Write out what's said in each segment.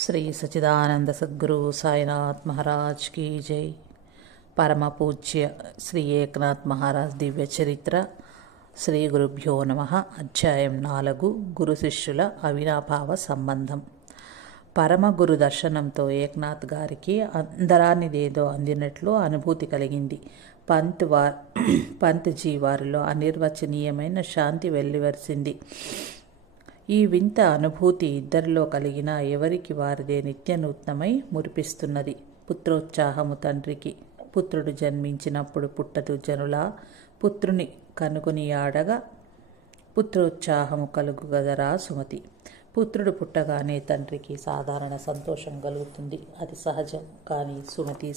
శ్రీ సచిదానంద సద్గురు సాయినాథ్ మహారాజ్ की जय। పరమ పూజ్య శ్రీ ఏకనాథ్ మహారాజ్ దివ్య చరిత్ర శ్రీ గురుభ్యో నమః। అధ్యాయం 4 గురు శిష్యుల అవినాభావ సంబంధం। పరమ గురు దర్శనంతో ఏకనాథ్ గారికి అందరానిదేదో అందినట్లు అనుభూతి కలిగింది। పంత్ జీ వారిలో అనిర్వచనీయమైన శాంతి వెల్లివరిసింది। ఈ వింత అనుభూతి ఇద్దరిలో కలిగిన ఎవరికి వారిదే నిత్యనూత్నమై మురిపిస్తున్నది। పుత్రోత్సాహము తండ్రికి। పుత్రుడు జన్మించినప్పుడు పుట్టదు జనులా, పుత్రుని కనుగొని ఆడగా పుత్రోత్సాహము కలుగుగదరా సుమతి। పుత్రుడు పుట్టగానే తండ్రికి సాధారణ సంతోషం కలుగుతుంది, అది సహజం। కానీ సుమతి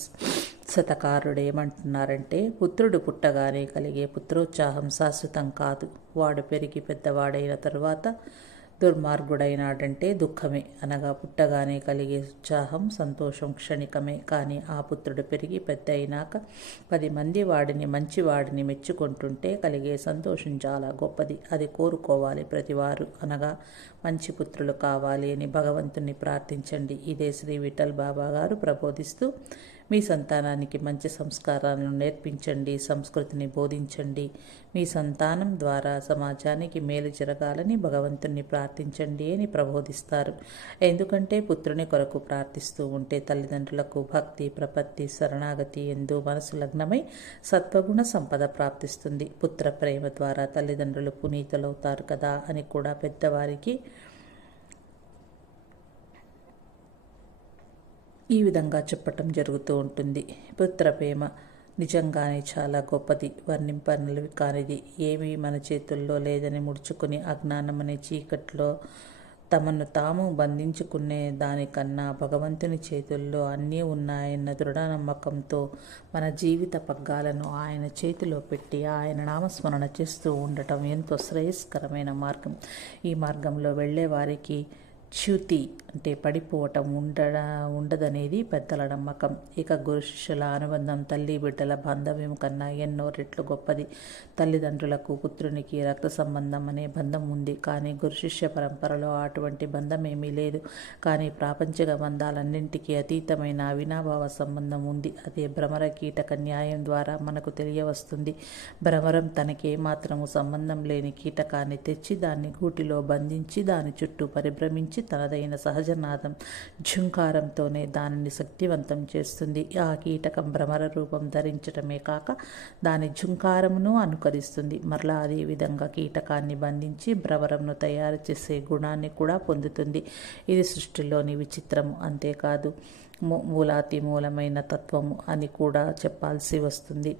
శతకారుడేమంటున్నారంటే, పుత్రుడు పుట్టగానే కలిగే పుత్రోత్సాహం శాశ్వతం కాదు, వాడు పెరిగి పెద్దవాడైన తరువాత దుర్మార్గుడైనాడంటే దుఃఖమే। అనగా పుట్టగానే కలిగే ఉత్సాహం సంతోషం క్షణికమే, కానీ ఆ పుత్రుడు పెరిగి పెద్ద అయినాక 10 మంది వాడిని మంచివాడిని మెచ్చుకుంటుంటే కలిగే సంతోషం చాలా గొప్పది। అది కోరుకోవాలి ప్రతివారు। అనగా మంచి పుత్రులు కావాలి అని భగవంతుని ప్రార్థించండి। ఇదే శ్రీ విఠల్ బాబా గారు ప్రబోధిస్తూ, మీ సంతానానికి మంచి సంస్కారాలను నేర్పించండి, సంస్కృతిని బోధించండి, మీ సంతానం ద్వారా సమాజానికి మేలు జరగాలని భగవంతుని ప్రార్థించండి అని ప్రబోధిస్తారు। ఎందుకంటే పుత్రుని కొరకు ప్రార్థిస్తూ ఉంటే తల్లిదండ్రులకు భక్తి ప్రపత్తి శరణాగతి ఎందు మనసు లగ్నమై సత్వగుణ సంపద ప్రాప్తిస్తుంది। పుత్ర ప్రేమ ద్వారా తల్లిదండ్రులు పునీతులవుతారు కదా అని కూడా పెద్దవారికి ఈ విధంగా చెప్పటం జరుగుతూ ఉంటుంది। పుత్రప్రేమ నిజంగానే చాలా గొప్పది, వర్ణింపనలవి కానిది। ఏమీ మన చేతుల్లో లేదని ముడుచుకుని అజ్ఞానమనే చీకట్లో తమను తాము బంధించుకునే దానికన్నా భగవంతుని చేతుల్లో అన్నీ ఉన్నాయన్న దృఢ నమ్మకంతో మన జీవిత పగ్గాలను ఆయన చేతిలో పెట్టి ఆయన నామస్మరణ చేస్తూ ఉండటం ఎంతో శ్రేయస్కరమైన మార్గం। ఈ మార్గంలో వెళ్ళే వారికి చ్యుతి అంటే పడిపోవటం ఉండదనేది పెద్దల నమ్మకం। ఇక గురు శిష్యుల అనుబంధం తల్లి బిడ్డల బాంధవ్యం కన్నా ఎన్నో రెట్లు గొప్పది। తల్లిదండ్రులకు పుత్రునికి రక్త సంబంధం అనే బంధం ఉంది, కానీ గురు శిష్య పరంపరలో అటువంటి బంధం ఏమీ లేదు। కానీ ప్రాపంచిక బంధాలన్నింటికీ అతీతమైన అవినాభావ సంబంధం ఉంది। అదే భ్రమర కీటక న్యాయం ద్వారా మనకు తెలియవస్తుంది। భ్రమరం తనకేమాత్రము సంబంధం లేని కీటకాన్ని తెచ్చి దాన్ని గూటిలో బంధించి దాని చుట్టూ పరిభ్రమించి తనదైన సహజనాదం ఝుంకారంతోనే దానిని శక్తివంతం చేస్తుంది। ఆ కీటకం భ్రమర రూపం ధరించటమే కాక దాని ఝుంకారమును అనుకరిస్తుంది। మరలా అదే విధంగా కీటకాన్ని బంధించి భ్రమరంను తయారు చేసే గుణాన్ని కూడా పొందుతుంది। ఇది సృష్టిలోని విచిత్రము, అంతేకాదు మూలాతి మూలమైన తత్వము అని కూడా చెప్పాల్సి వస్తుంది।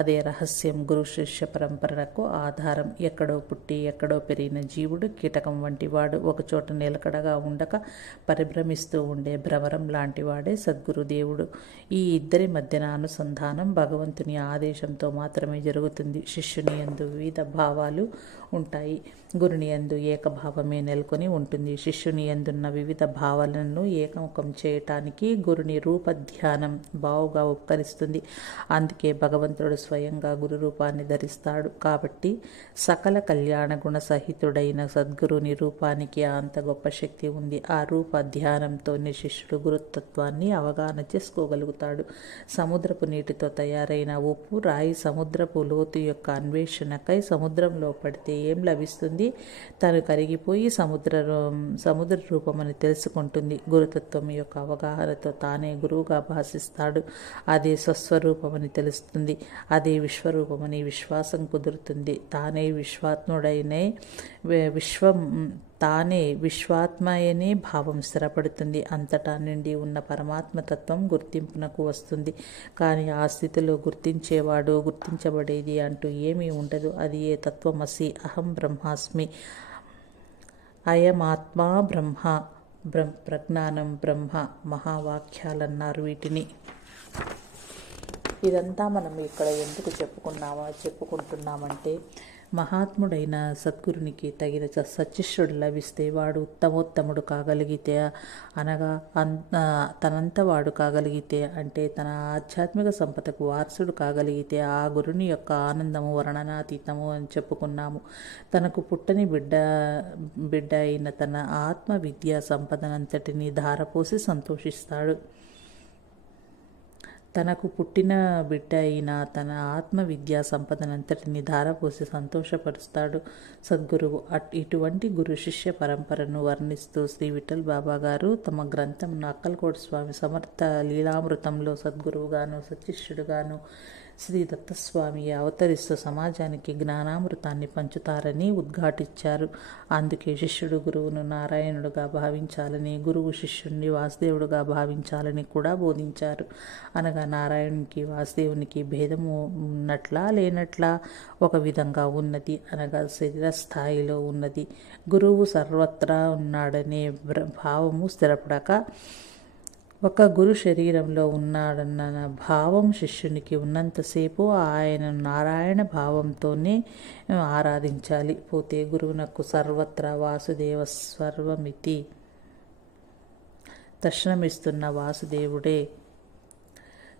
అదే రహస్యం గురు శిష్య పరంపరకు ఆధారం। ఎక్కడో పుట్టి ఎక్కడో పెరిగిన జీవుడు కీటకం వంటివాడు, ఒకచోట నిలకడగా ఉండక పరిభ్రమిస్తూ ఉండే భ్రమరం లాంటివాడే సద్గురుదేవుడు। ఈ ఇద్దరి మధ్యన అనుసంధానం భగవంతుని ఆదేశంతో మాత్రమే జరుగుతుంది। శిష్యుని యందు వివిధ భావాలు ఉంటాయి, గురుని యందు ఏకభావమే నెలకొని ఉంటుంది। శిష్యుని యందున్న వివిధ భావాలను ఏకముఖం చేయటానికి గురుని రూప ధ్యానం బావుగా ఉపకరిస్తుంది। అందుకే భగవంతుడు స్వయంగా గురు రూపాన్ని ధరిస్తాడు। కాబట్టి సకల కళ్యాణ గుణ సహితుడైన సద్గురుని రూపానికి అంత గొప్ప శక్తి ఉంది। ఆ రూప ధ్యానంతోనే శిష్యుడు గురుతత్వాన్ని అవగాహన చేసుకోగలుగుతాడు। సముద్రపు నీటితో తయారైన ఉప్పు రాయి సముద్రపు లోతు యొక్క అన్వేషణకై సముద్రంలో పడితే ఏం లభిస్తుంది? తను కరిగిపోయి సముద్ర రూపమని తెలుసుకుంటుంది। గురుతత్వం యొక్క అవగాహనతో తానే గురువుగా భాషిస్తాడు, అదే స్వస్వరూపమని తెలుస్తుంది, అదే విశ్వరూపమని విశ్వాసం కుదురుతుంది। తానే విశ్వాత్మయనే భావం స్థిరపడుతుంది। అంతటా నిండి ఉన్న పరమాత్మతత్వం గుర్తింపునకు వస్తుంది। కానీ ఆ స్థితిలో గుర్తించేవాడు గుర్తించబడేది అంటూ ఏమీ ఉండదు। అది ఏ తత్వమసి, అహం బ్రహ్మాస్మి, అయమాత్మా బ్రహ్మ, ప్రజ్ఞానం బ్రహ్మ మహావాక్యాలన్నారు వీటిని। ఇదంతా మనం ఇక్కడ ఎందుకు చెప్పుకుంటున్నామంటే, మహాత్ముడైన సద్గురునికి తగిన సత్శిష్యుడు లభిస్తే వాడు ఉత్తమోత్తముడు కాగలిగితే, అనగా తనంత వాడు కాగలిగితే, అంటే తన ఆధ్యాత్మిక సంపదకు వారసుడు కాగలిగితే ఆ గురుని యొక్క ఆనందము వర్ణనాతీతము అని చెప్పుకున్నాము. తనకు పుట్టని బిడ్డ అయిన తన ఆత్మ విద్యా సంపదనంతటిని ధారపోసి సంతోషిస్తాడు. తనకు పుట్టిన బిడ్డ అయిన తన ఆత్మ విద్యా సంపదనంతటిని ధారపోసి సంతోషపరుస్తాడు సద్గురువు. ఇటువంటి గురు శిష్య పరంపరను వర్ణిస్తూ శ్రీ విఠల్ బాబా గారు తమ గ్రంథం అక్కల్కోట స్వామి సమర్థ లీలామృతంలో సద్గురువుగాను సత్శిష్యుడుగాను శ్రీ దత్తస్వామి అవతరిస్తూ సమాజానికి జ్ఞానామృతాన్ని పంచుతారని ఉద్ఘాటించారు. అందుకే శిష్యుడు గురువును నారాయణుడుగా భావించాలని, గురువు శిష్యుడిని వాసుదేవుడుగా భావించాలని కూడా బోధించారు. అనగా నారాయణునికి వాసుదేవునికి భేదము ఉన్నట్లా లేనట్లా? ఒక విధంగా ఉన్నది, అనగా శరీర స్థాయిలో ఉన్నది. గురువు సర్వత్రా ఉన్నాడనే భావము స్థిరపడక ఒక గురు శరీరంలో ఉన్నాడన్న భావం శిష్యునికి ఉన్నంతసేపు ఆయన నారాయణ భావంతోనే ఆరాధించాలి. పోతే గురువునకు సర్వత్రా వాసుదేవ సర్వమితి దర్శనమిస్తున్న వాసుదేవుడే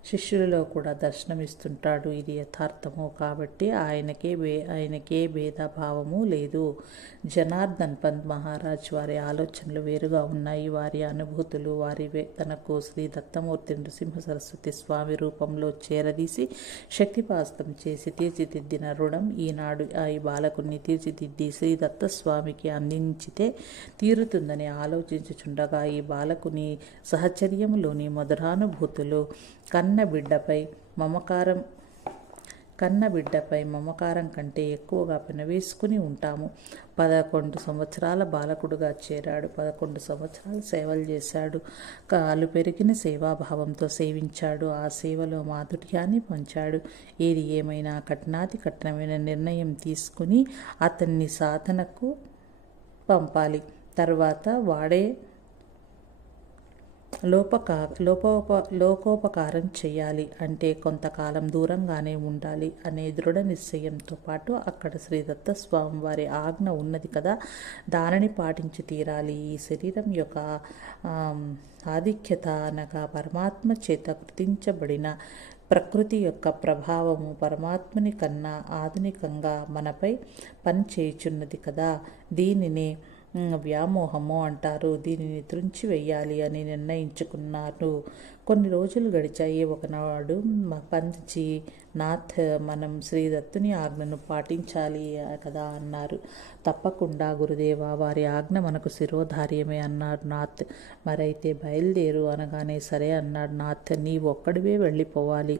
శిష్యులలో కూడా దర్శనమిస్తుంటాడు. ఇది యథార్థము. కాబట్టి ఆయనకే భేదభావము లేదు. జనార్దన్ పంత్ మహారాజ్ వారి ఆలోచనలు వేరుగా ఉన్నాయి. వారి అనుభూతులు తనకు శ్రీ దత్తమూర్తి నృసింహ సరస్వతి స్వామి రూపంలో చేరదీసి శక్తిపాస్తం చేసి తీర్చిదిద్దిన రుణం ఈనాడు ఈ బాలకుని తీర్చిదిద్ది శ్రీ దత్తస్వామికి అందించితే తీరుతుందని ఆలోచించుచుండగా ఈ బాలకుని సహచర్యములోని మధురానుభూతులు కన్నబిడ్డపై మమకారం కంటే ఎక్కువగా పెనవేసుకుని ఉంటాము. 11 సంవత్సరాల బాలకుడుగా చేరాడు. 11 సంవత్సరాలు సేవలు చేశాడు. కాలు పెరిగిన సేవాభావంతో సేవించాడు. ఆ సేవలో మాధుర్యాన్ని పంచాడు. ఏది ఏమైనా కఠినమైన నిర్ణయం తీసుకుని అతన్ని సాధనకు పంపాలి. తర్వాత వాడే లోకోపకారం చేయాలి. అంటే కొంతకాలం దూరంగానే ఉండాలి అనే దృఢ నిశ్చయంతో పాటు అక్కడ శ్రీ దత్తస్వామి వారి ఆజ్ఞ ఉన్నది కదా, దానిని పాటించి తీరాలి. ఈ శరీరం యొక్క ఆధిక్యత అనగా పరమాత్మ చేత కృతించబడిన ప్రకృతి యొక్క ప్రభావము పరమాత్మని కన్నా ఆధునికంగా మనపై పనిచేయుచున్నది కదా, దీనిని వ్యామోహము అంటారు. దీనిని త్రుంచివేయాలి అని నిర్ణయించుకున్నారు. కొన్ని రోజులు గడిచాయి. ఒకనాడు పంత్జీ నాథ్, మనం శ్రీదత్తుని ఆజ్ఞను పాటించాలి కదా అన్నారు. తప్పకుండా గురుదేవా, వారి ఆజ్ఞ మనకు శిరోధార్యమే అన్నాడు నాథ్. మరైతే బయలుదేరు అనగానే సరే అన్నాడు నాథ్. నీవు ఒక్కడివే వెళ్ళిపోవాలి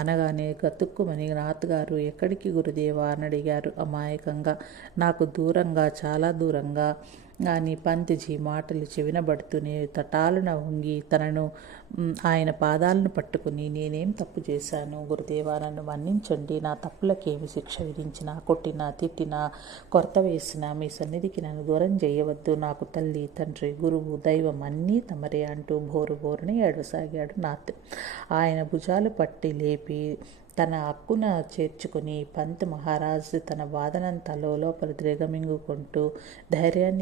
అనగానే గతుక్కుమని నాథ్ గారు ఎక్కడికి గురుదేవా అని అడిగారు అమాయకంగా. నాకు దూరంగా, చాలా దూరంగా అని పంత్జీ మాటలు చెవినబడుతూనే తటాలున వంగి తనను ఆయన పాదాలను పట్టుకుని, నేనేం తప్పు చేశాను గురుదేవా, నన్ను మన్నించండి. నా తప్పులకేమి శిక్ష విధించినా, కొట్టినా, తిట్టినా, కొరత వేసినా మీ సన్నిధికి నన్ను దూరం చేయవద్దు. నాకు తల్లి, తండ్రి, గురువు, దైవం అన్నీ తమరే అంటూ బోరుని ఏడవసాగాడు నాథ్. ఆయన భుజాలు పట్టి లేపి తన హక్కున చేర్చుకుని పంత్ మహారాజ్ తన వాదనంతా లోపల దిగమింగుకుంటూ ధైర్యం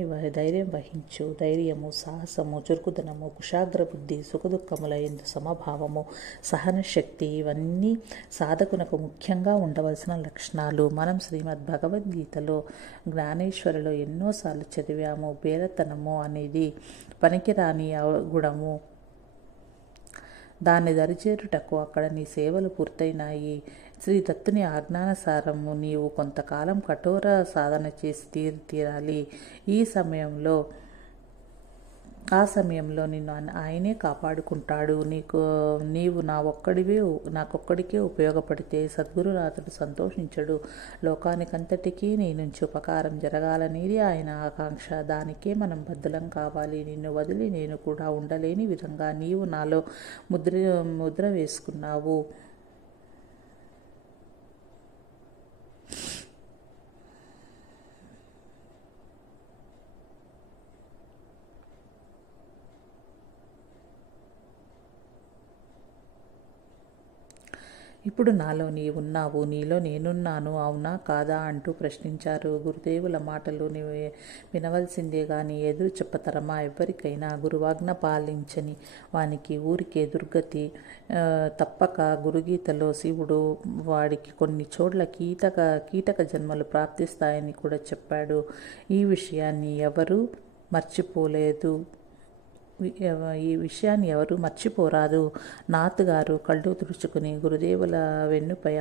వహించు. ధైర్యము, సాహసము, చురుకుదనము, కుశాగ్ర బుద్ధి, సుఖదుఖముల యందు సమభావము, సహన శక్తి ఇవన్నీ సాధకునకు ముఖ్యంగా ఉండవలసిన లక్షణాలు. మనం శ్రీమద్ భగవద్గీతలో జ్ఞానేశ్వరిలో ఎన్నోసార్లు చదివాము. బేరతనము అనేది పనికిరాని గుణము. దాన్ని దరిచేరుటకు అక్కడ నీ సేవలు పూర్తయినాయి. శ్రీ దత్తుని ఆజ్ఞానుసారము నీవు కొంతకాలం కఠోర సాధన చేసి తీరాలి. ఆ సమయంలో నిన్ను ఆయనే కాపాడుకుంటాడు. నీవు నాకొక్కడికే ఉపయోగపడితే సద్గురునాథుడు సంతోషించడు. లోకానికంతటికీ నీ నుంచి ఉపకారం జరగాలనేది ఆయన ఆకాంక్ష. దానికే మనం బద్ధులం కావాలి. నిన్ను వదిలి నేను కూడా ఉండలేని విధంగా నీవు నాలో ముద్ర వేసుకున్నావు. ఇప్పుడు నాలో నీవున్నావు, నీలో నేనున్నాను, అవునా కాదా అంటూ ప్రశ్నించారు. గురుదేవుల మాటలు వినవలసిందే గాని ఎదురు చెప్పతరమా ఎవరికైనా? గురువాజ్ఞ పాలించని వానికి ఊరికే దుర్గతి తప్పక. గురుగీతలో శివుడు వాడికి కొన్ని చోట్ల కీటక జన్మలు ప్రాప్తిస్తాయని కూడా చెప్పాడు. ఈ విషయాన్ని ఎవరూ మర్చిపోరాదు. నాత్ గారు కళ్ళు తుడుచుకుని గురుదేవుల వెన్నుపై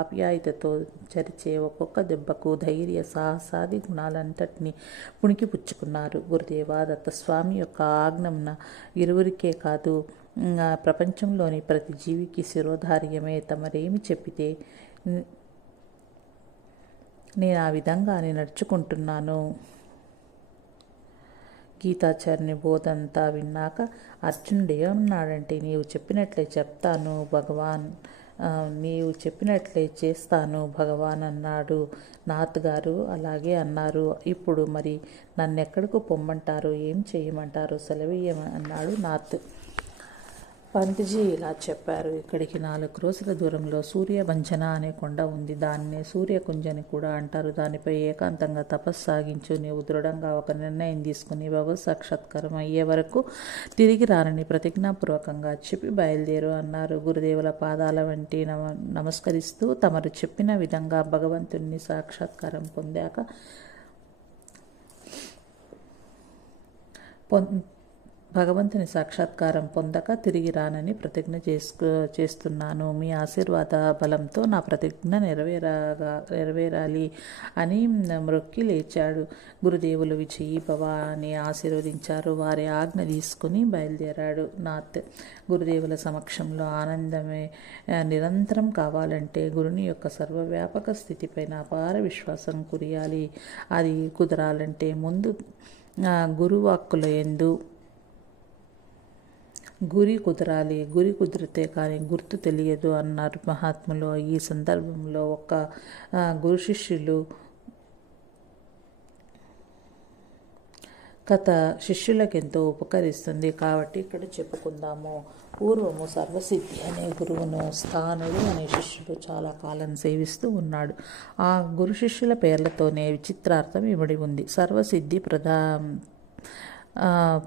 ఆప్యాయతతో చరిచే ఒక్కొక్క దెబ్బకు ధైర్య సాహసాది గుణాలంతటినీ పుణికిపుచ్చుకున్నారు. గురుదేవ దత్తస్వామి యొక్క ఆజ్ఞన ఇరువురికే కాదు, ప్రపంచంలోని ప్రతి జీవికి శిరోధార్యమే. తమరేమి చెప్పితే నేను ఆ విధంగానే నడుచుకుంటున్నాను. గీతాచార్యుని బోధంతా విన్నాక అర్జునుడు ఏమన్నాడంటే, నీవు చెప్పినట్లే చెప్తాను భగవాన్, నీవు చెప్పినట్లే చేస్తాను భగవాన్ అన్నాడు. నాత్ గారు అలాగే అన్నారు. ఇప్పుడు మరి నన్నెక్కడకు పొమ్మంటారు, ఏం చేయమంటారు, సెలవేయమన్నాడు నాత్. పంత్జీ ఇలా చెప్పారు. ఇక్కడికి 4 రోజుల దూరంలో సూర్యవంచన అనే కొండ ఉంది. దాన్నే సూర్యకుంజని కూడా అంటారు. దానిపై ఏకాంతంగా తపస్సు సాగించు. నీవు దృఢంగా ఒక నిర్ణయం తీసుకుని భగవత్ సాక్షాత్కారం అయ్యే వరకు తిరిగి రానని ప్రతిజ్ఞాపూర్వకంగా చెప్పి బయలుదేరు అన్నారు. గురుదేవుల పాదాల వంటి నమస్కరిస్తూ తమరు చెప్పిన విధంగా భగవంతుని సాక్షాత్కారం పొందక తిరిగి రానని ప్రతిజ్ఞ చేస్తున్నాను. మీ ఆశీర్వాద బలంతో నా ప్రతిజ్ఞ నెరవేరాలి అని మ్రొక్కి లేచాడు. గురుదేవులు విజయీ భవ అని ఆశీర్వదించారు. వారి ఆజ్ఞ తీసుకుని బయలుదేరాడు నాత్. గురుదేవుల సమక్షంలో ఆనందమే నిరంతరం కావాలంటే గురుని యొక్క సర్వవ్యాపక స్థితిపైన అపార విశ్వాసం కురియాలి. అది కుదరాలంటే ముందు గురువాక్కుల యందు గురి కుదరాలి. గురి కుదిరితే కానీ గుర్తు తెలియదు అన్నారు మహాత్ములు. ఈ సందర్భంలో ఒక గురు శిష్యులు కథ శిష్యులకెంతో ఉపకరిస్తుంది కాబట్టి ఇక్కడ చెప్పుకుందాము. పూర్వము సర్వసిద్ధి అనే గురువును స్థానుడు అనే శిష్యుడు చాలా కాలం సేవిస్తూ ఉన్నాడు. ఆ గురు శిష్యుల పేర్లతోనే విచిత్రార్థం ఇమిడి ఉంది. సర్వసిద్ధి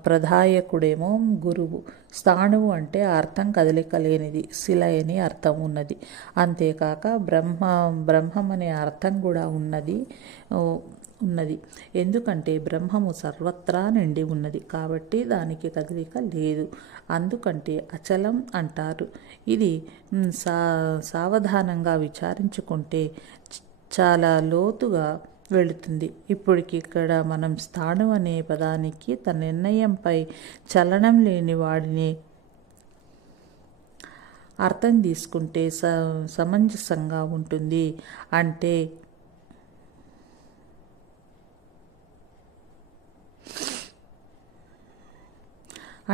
ప్రధాయకుడేమో గురువు, స్థాణువు అంటే అర్థం కదలిక లేనిది, శిల అని అర్థం ఉన్నది. అంతేకాక బ్రహ్మం అనే అర్థం కూడా ఉన్నది. ఎందుకంటే బ్రహ్మము సర్వత్రా నిండి ఉన్నది కాబట్టి దానికి కదలిక లేదు. అందుకంటే అచలం అంటారు. ఇది సావధానంగా విచారించుకుంటే చాలా లోతుగా వెళుతుంది. ఇప్పటికిక్కడ మనం స్థానం అనే పదానికి తన నిర్ణయంపై చలనం లేని వాడిని అర్థం తీసుకుంటే సమంజసంగా ఉంటుంది.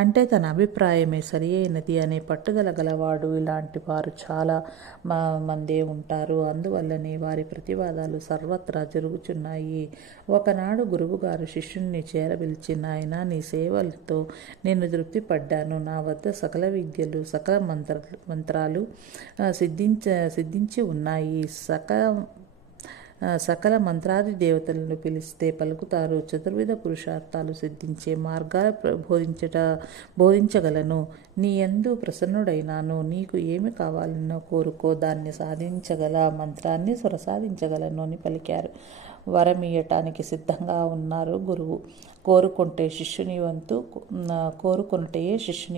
అంటే తన అభిప్రాయమే సరి అయినది అనే పట్టుదల గలవాడు. ఇలాంటి వారు చాలా మందే ఉంటారు. అందువల్లనే వారి ప్రతివాదాలు సర్వత్రా జరుగుచున్నాయి. ఒకనాడు గురువుగారు శిష్యుణ్ణి చేరబిలిచి, నాయనా, నీ సేవలతో నేను తృప్తి పడ్డాను. నా వద్ద సకల విద్యలు, సకల మంత్రాలు సిద్ధించి ఉన్నాయి. సకల మంత్రాది దేవతలను పిలిస్తే పలుకుతారు. చతుర్విధ పురుషార్థాలు సిద్ధించే మార్గాలు బోధించగలను. నీ యందు ప్రసన్నుడైనాను. నీకు ఏమి కావాలనో కోరుకో, దాన్ని సాధించగల మంత్రాన్ని ప్రసాదించగలను అని పలికారు. వరమియ్యటానికి సిద్ధంగా ఉన్నారు గురువు. కోరుకుంటే శిష్యుని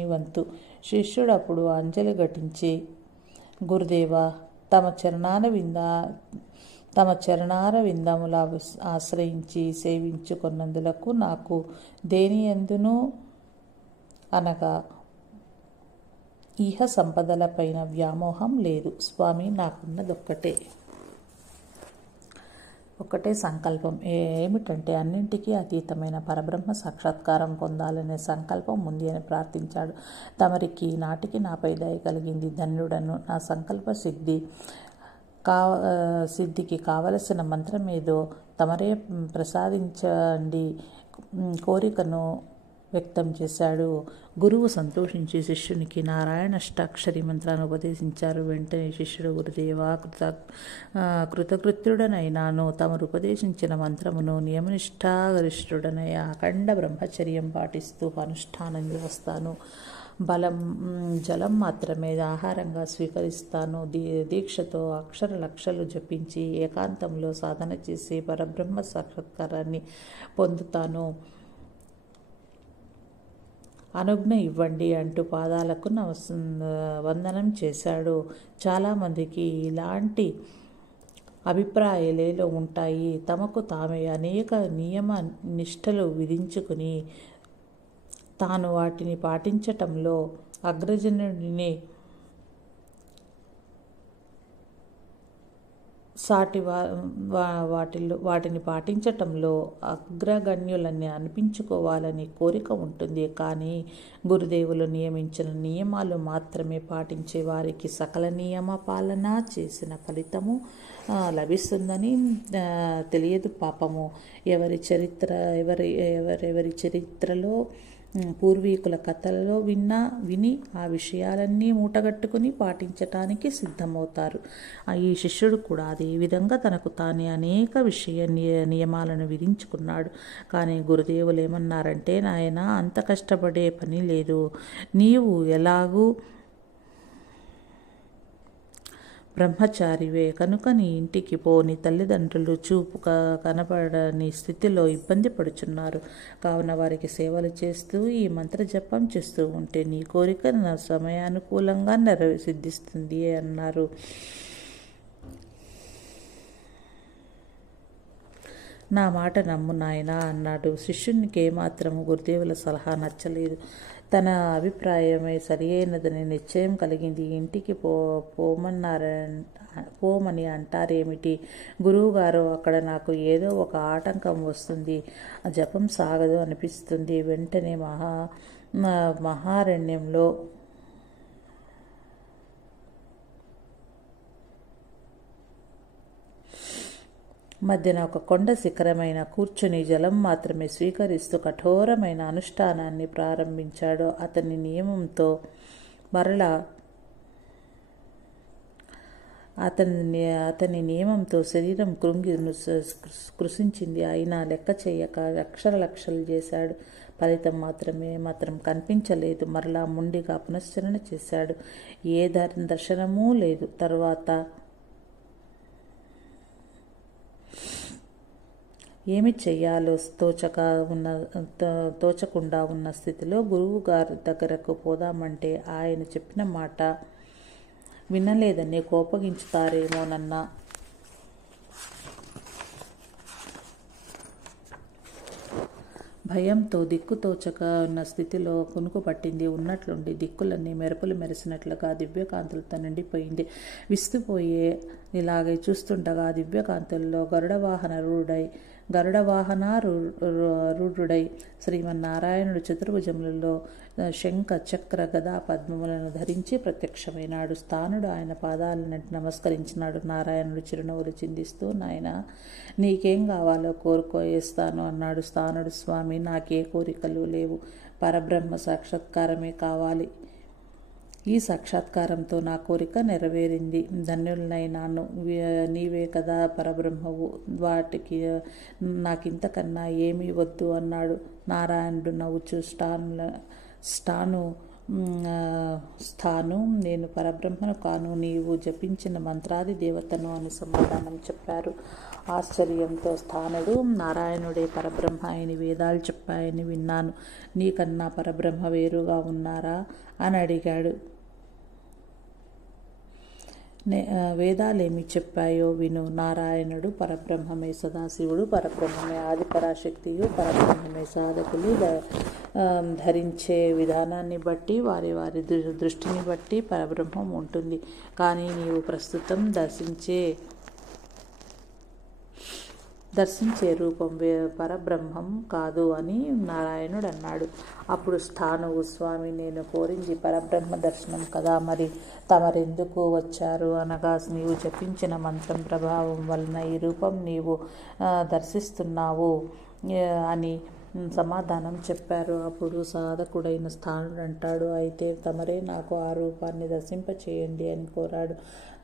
వంతు. శిష్యుడప్పుడు అంజలి ఘటించి, గురుదేవా, తమ చరణార విందముల ఆశ్రయించి సేవించుకున్నందులకు నాకు దేనియందును అనగా ఇహ సంపదలపైన వ్యామోహం లేదు స్వామి. నాకున్నదొక్కటే సంకల్పం. ఏమిటంటే అన్నింటికీ అతీతమైన పరబ్రహ్మ సాక్షాత్కారం పొందాలనే సంకల్పం ఉంది అని ప్రార్థించాడు. తమరికి నాటికి నాపై దయ కలిగింది. ధన్యుడను. నా సంకల్ప సిద్ధికి కావలసిన మంత్రమేదో తమరే ప్రసాదించండి. కోరికను వ్యక్తం చేశాడు. గురువు సంతోషించి శిష్యునికి నారాయణ అష్టాక్షరి మంత్రాన్ని ఉపదేశించారు. వెంటనే శిష్యుడు గురుదేవా కృతకృత్యుడనైనాను, తమరు ఉపదేశించిన మంత్రమును నియమనిష్టాగరిష్ఠుడనై అఖండ బ్రహ్మచర్యం పాటిస్తూ అనుష్ఠానం చేస్తాను. జలం మాత్రమే ఆహారంగా స్వీకరిస్తాను. దీక్షతో అక్షర లక్షలు జపించి ఏకాంతంలో సాధన చేసి పరబ్రహ్మ సాక్షాత్కారాన్ని పొందుతాను. అనుజ్ఞ ఇవ్వండి అంటూ పాదాలకు వందనం చేశాడు. చాలామందికి ఇలాంటి అభిప్రాయాలేలో ఉంటాయి. తమకు తామే అనేక నియమ నిష్టలు విధించుకుని తాను వాటిని పాటించటంలో అగ్రజనుడిని వాటిని పాటించటంలో అగ్రగణ్యులని అనిపించుకోవాలని కోరిక ఉంటుంది. కానీ గురుదేవులు నియమించిన నియమాలు మాత్రమే పాటించే వారికి సకల నియమ పాలన చేసిన ఫలితము లభిస్తుందని తెలియదు పాపము. ఎవరి చరిత్రలో పూర్వీకుల కథలలో విని ఆ విషయాలన్నీ మూటగట్టుకుని పాటించటానికి సిద్ధమవుతారు. ఈ శిష్యుడు కూడా అదేవిధంగా తనకు తానే అనేక నియమాలను విధించుకున్నాడు. కానీ గురుదేవులు ఏమన్నారంటే, నాయన, అంత కష్టపడే పని లేదు. నీవు ఎలాగూ బ్రహ్మచారివే కనుక నీ ఇంటికి పో. నీ తల్లిదండ్రులు చూపు కనపడని స్థితిలో ఇబ్బంది పడుచున్నారు. కావున వారికి సేవలు చేస్తూ ఈ మంత్ర జపం చేస్తూ ఉంటే నీ కోరిక సమయానుకూలంగా సిద్ధిస్తుంది అన్నారు. నా మాట నమ్ము నాయనా అన్నాడు. శిష్యునికి ఏమాత్రము గురుదేవుల సలహా నచ్చలేదు. తన అభిప్రాయమే సరి అయినదని నిశ్చయం కలిగింది. ఇంటికి పోమని అంటారేమిటి గురువుగారు? అక్కడ నాకు ఏదో ఒక ఆటంకం వస్తుంది, జపం సాగదు అనిపిస్తుంది. వెంటనే మహారణ్యంలో మధ్యన ఒక కొండ శిఖరమైన కూర్చుని జలం మాత్రమే స్వీకరిస్తూ కఠోరమైన అనుష్ఠానాన్ని ప్రారంభించాడు. అతని నియమంతో శరీరం కృషించింది. అయినా లెక్క చేయక అక్షర లక్షలు చేశాడు. ఫలితం మాత్రం కనిపించలేదు. మరలా ముండిగా పునశ్చరణ చేశాడు. ఏ దర్శనమూ లేదు. తర్వాత ఏమి చెయ్యాలో తోచకుండా ఉన్న స్థితిలో గురువు గారి దగ్గరకు పోదామంటే ఆయన చెప్పిన మాట వినలేదని కోపగించుతారేమోనన్న భయంతో దిక్కుతోచక ఉన్న స్థితిలో కునుకు పట్టింది. ఉన్నట్లుండి దిక్కులన్నీ మెరుపులు మెరిసినట్లుగా దివ్యకాంతులతో నిండిపోయింది. విస్తుపోయే ఇలాగే చూస్తుండగా దివ్యకాంతుల్లో గరుడవాహనారూఢుడై శ్రీమన్నారాయణుడు చతుర్భుజములలో శంఖ చక్ర గదా పద్మములను ధరించి ప్రత్యక్షమైనాడు. స్థానుడు ఆయన పాదాలన్నింటి నమస్కరించినాడు. నారాయణుడు చిరునవ్వులు చిందిస్తూ, నాయన, నీకేం కావాలో కోరుకోయేస్తాను అన్నాడు. స్థానుడు, స్వామి, నాకే కోరికలు లేవు, పరబ్రహ్మ సాక్షాత్కారమే కావాలి. ఈ సాక్షాత్కారంతో నా కోరిక నెరవేరింది. ధన్యులనైనాను. నీవే కదా పరబ్రహ్మవు, వాటికి నాకింతకన్నా ఏమీ వద్దు అన్నాడు. నారాయణుడు నవ్వుచూ, స్థాను నేను పరబ్రహ్మను కాను, నీవు జపించిన మంత్రాది దేవతను అని సమాధానం చెప్పారు. ఆశ్చర్యంతో స్థానుడు, నారాయణుడే పరబ్రహ్మ అని వేదాలు చెప్పాయని విన్నాను, నీకన్నా పరబ్రహ్మ వేరుగా ఉన్నారా అని అడిగాడు. వేదాలేమి చెప్పాయో విను. నారాయణుడు పరబ్రహ్మమే, సదాశివుడు పరబ్రహ్మమే, ఆదిపరాశక్తియు పరబ్రహ్మమే. సాధకులు ధరించే విధానాన్ని బట్టి వారి దృష్టిని బట్టి పరబ్రహ్మం ఉంటుంది. కానీ నీవు ప్రస్తుతం దర్శించే రూపం పరబ్రహ్మం కాదు అని నారాయణుడు అన్నాడు. అప్పుడు స్థానువు, స్వామి, నేను కోరింది పరబ్రహ్మ దర్శనం కదా, మరి తమరెందుకు వచ్చారు అనగా, నీవు జపించిన మంత్రం ప్రభావం వలన ఈ రూపం నీవు దర్శిస్తున్నావు అని సమాధానం చెప్పారు. అప్పుడు సాధకుడైన స్థానుడు అంటాడు, అయితే తమరే నాకు ఆ రూపాన్ని దర్శింపచేయండి అని కోరాడు.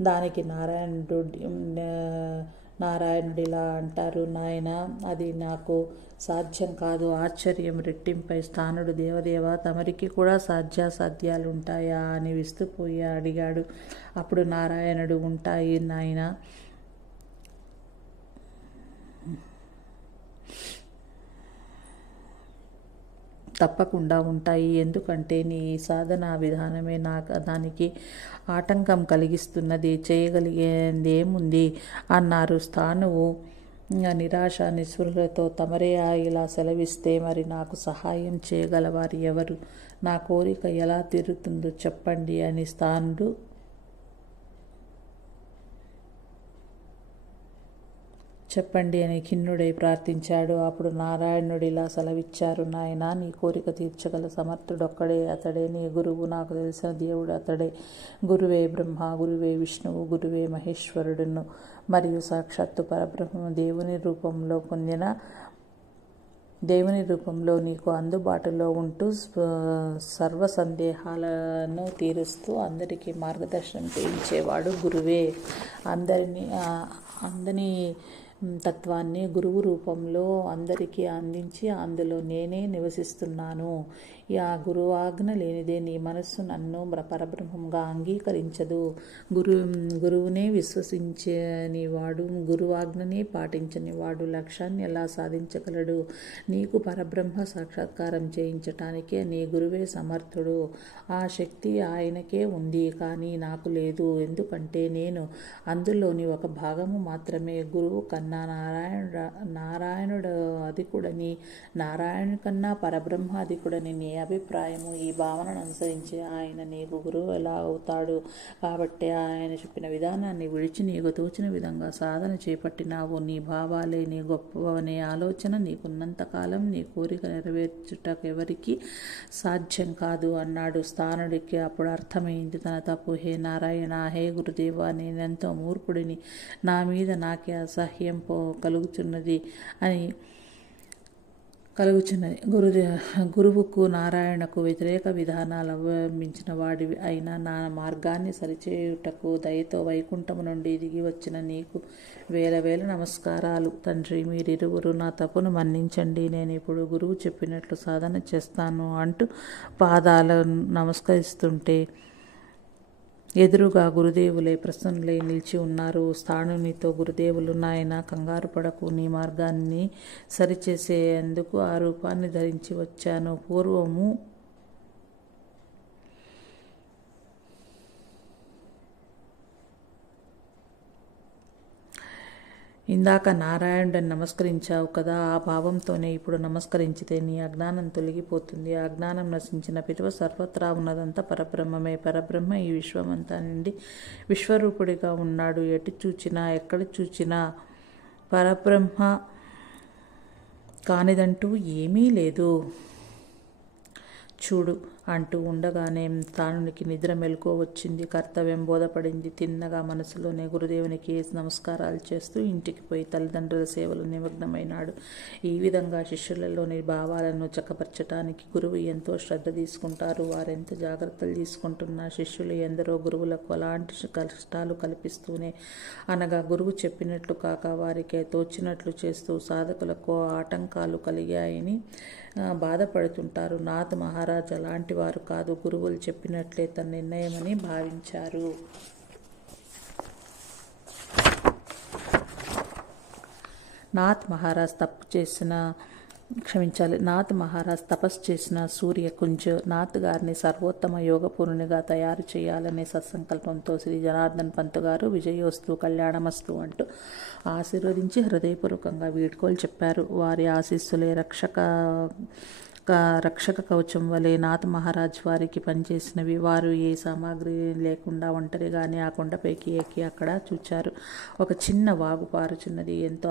దానికి నారాయణుడిలా అంటారు, నాయనా, అది నాకు సాధ్యం కాదు. ఆశ్చర్యం రెట్టింపై స్థానుడు, దేవదేవ, తమరికి కూడా సాధ్యాసాధ్యాలుంటాయా అని విస్తుపోయి అడిగాడు. అప్పుడు నారాయణుడు, ఉంటాయి నాయనా, తప్పకుండా ఉంటాయి. ఎందుకంటే నీ సాధనా విధానమే దానికి ఆటంకం కలిగిస్తున్నది. చేయగలిగేదేముంది అన్నారు. స్థానువు నిరాశ నిస్పృహలతో, తమరే ఇలా సెలవిస్తే మరి నాకు సహాయం చేయగలవారు ఎవరు? నా కోరిక ఎలా తీరుతుందో చెప్పండి అని స్థానుడు చెప్పండి అని ఖిన్నుడై ప్రార్థించాడు. అప్పుడు నారాయణుడిలా సెలవిచ్చారు, నాయనా, నీ కోరిక తీర్చగల సమర్థుడొక్కడే, అతడే నీ గురువు. నాకు తెలిసిన దేవుడు అతడే. గురువే బ్రహ్మ, గురువే విష్ణువు, గురువే మహేశ్వరుడును మరియు సాక్షాత్తు పరబ్రహ్మము. దేవుని రూపంలో నీకు అందుబాటులో ఉంటూ సర్వ సందేహాలను తీరుస్తూ అందరికీ మార్గదర్శనం చేయించేవాడు గురువే. అందని తత్వాన్ని గురువు రూపంలో అందరికీ అందించి అందులో నేనే నివసిస్తున్నాను. ఆ గురువాజ్ఞ లేనిదే నీ మనస్సు నన్ను పరబ్రహ్మంగా అంగీకరించదు. గురువునే విశ్వసించని వాడు, గురువాజ్ఞనే పాటించని వాడు లక్ష్యాన్ని ఎలా సాధించగలడు? నీకు పరబ్రహ్మ సాక్షాత్కారం చేయించటానికే నీ గురువే సమర్థుడు. ఆ శక్తి ఆయనకే ఉంది, కానీ నాకు లేదు. ఎందుకంటే నేను అందులోని ఒక భాగము మాత్రమే. గురువు కన్నా నారాయణుడు అధికుడని, నారాయణుడి కన్నా పరబ్రహ్మ అధికుడని నీ అభిప్రాయము. ఈ భావనను అనుసరించి ఆయన నీకు గురువు ఎలా అవుతాడు? కాబట్టి ఆయన చెప్పిన విధానాన్ని విడిచి నీకు తోచిన విధంగా సాధన చేపట్టినావు. నీ భావాలే నీ గొప్పవనే ఆలోచన నీకున్నంతకాలం నీ కోరిక నెరవేర్చుటకెవరికి సాధ్యం కాదు అన్నాడు. స్థానుడికి అప్పుడు అర్థమైంది తన తప్పు. హే నారాయణ, హే గురుదేవా, నేనెంతో మూర్ఖుడిని. నా మీద నాకే అసహ్యం కలుగుచున్నది. గురువుకు నారాయణకు వ్యతిరేక విధానాలు అవలంబించిన వాడివి అయినా నా మార్గాన్ని సరిచేయుటకు దయతో వైకుంఠము నుండి దిగి వచ్చిన నీకు వేల వేల నమస్కారాలు తండ్రి. మీరిరువురు నా తప్పును మన్నించండి. నేను ఇప్పుడు గురువు చెప్పినట్లు సాధన చేస్తాను అంటూ పాదాలను నమస్కరిస్తుంటే ఎదురుగా గురుదేవులే ప్రసన్నులై నిలిచి ఉన్నారు. స్థానునితో గురుదేవులు, నాయన, కంగారు పడకు, నీ మార్గాన్ని సరిచేసేందుకు ఆ రూపాన్ని ధరించి వచ్చాను. పూర్వము ఇందాక నారాయణుడని నమస్కరించావు కదా, ఆ భావంతోనే ఇప్పుడు నమస్కరించితే నీ అజ్ఞానం తొలగిపోతుంది. అజ్ఞానం నశించిన పిలువ సర్వత్రా ఉన్నదంతా పరబ్రహ్మమే. పరబ్రహ్మ ఈ విశ్వమంతా నుండి విశ్వరూపుడిగా ఉన్నాడు. ఎటు చూచినా ఎక్కడ చూచినా పరబ్రహ్మ కానిదంటూ ఏమీ లేదు. చూడు అంటూ ఉండగానే స్థానునికి నిద్ర మెలకువ వచ్చింది. కర్తవ్యం బోధపడింది. తిన్నగా మనసులోనే గురుదేవునికి నమస్కారాలు చేస్తూ ఇంటికి పోయి తల్లిదండ్రుల సేవలు నిమగ్నమైనాడు. ఈ విధంగా శిష్యులలోని భావాలను చక్కపరచటానికి గురువు ఎంతో శ్రద్ధ తీసుకుంటారు. వారెంత జాగ్రత్తలు తీసుకుంటున్నా శిష్యులు ఎందరో గురువులకు అలాంటి కష్టాలు కల్పిస్తూనే, అనగా గురువు చెప్పినట్లు కాక వారికి తోచినట్లు చేస్తూ సాధకులకు ఆటంకాలు కలిగాయని బాధపడుతుంటారు. నాథ్ మహారాజ్ అలాంటి వారు కాదు. గురువులు చెప్పినట్లే తన నిర్ణయమని భావించారు. నాథ్ మహారాజ్ తపస్సు చేసిన సూర్యకుంజ్ నాథ్ గారిని సర్వోత్తమ యోగపూర్ణునిగా తయారు చేయాలనే సత్సంకల్పంతో శ్రీ జనార్దన్ పంత్ గారు విజయోస్తు కళ్యాణమస్తు అంటూ ఆశీర్వదించి హృదయపూర్వకంగా వీడ్కోలు చెప్పారు. వారి ఆశీస్సులే రక్షక కవచం వలె నాథ్ మహారాజ్ వారికి పనిచేసినవి. వారు ఏ సామాగ్రి లేకుండా ఒంటరిగానే ఆ కొండపైకి ఎక్కి అక్కడ చూచారు. ఒక చిన్న వాగు పారుచున్నది. ఎంతో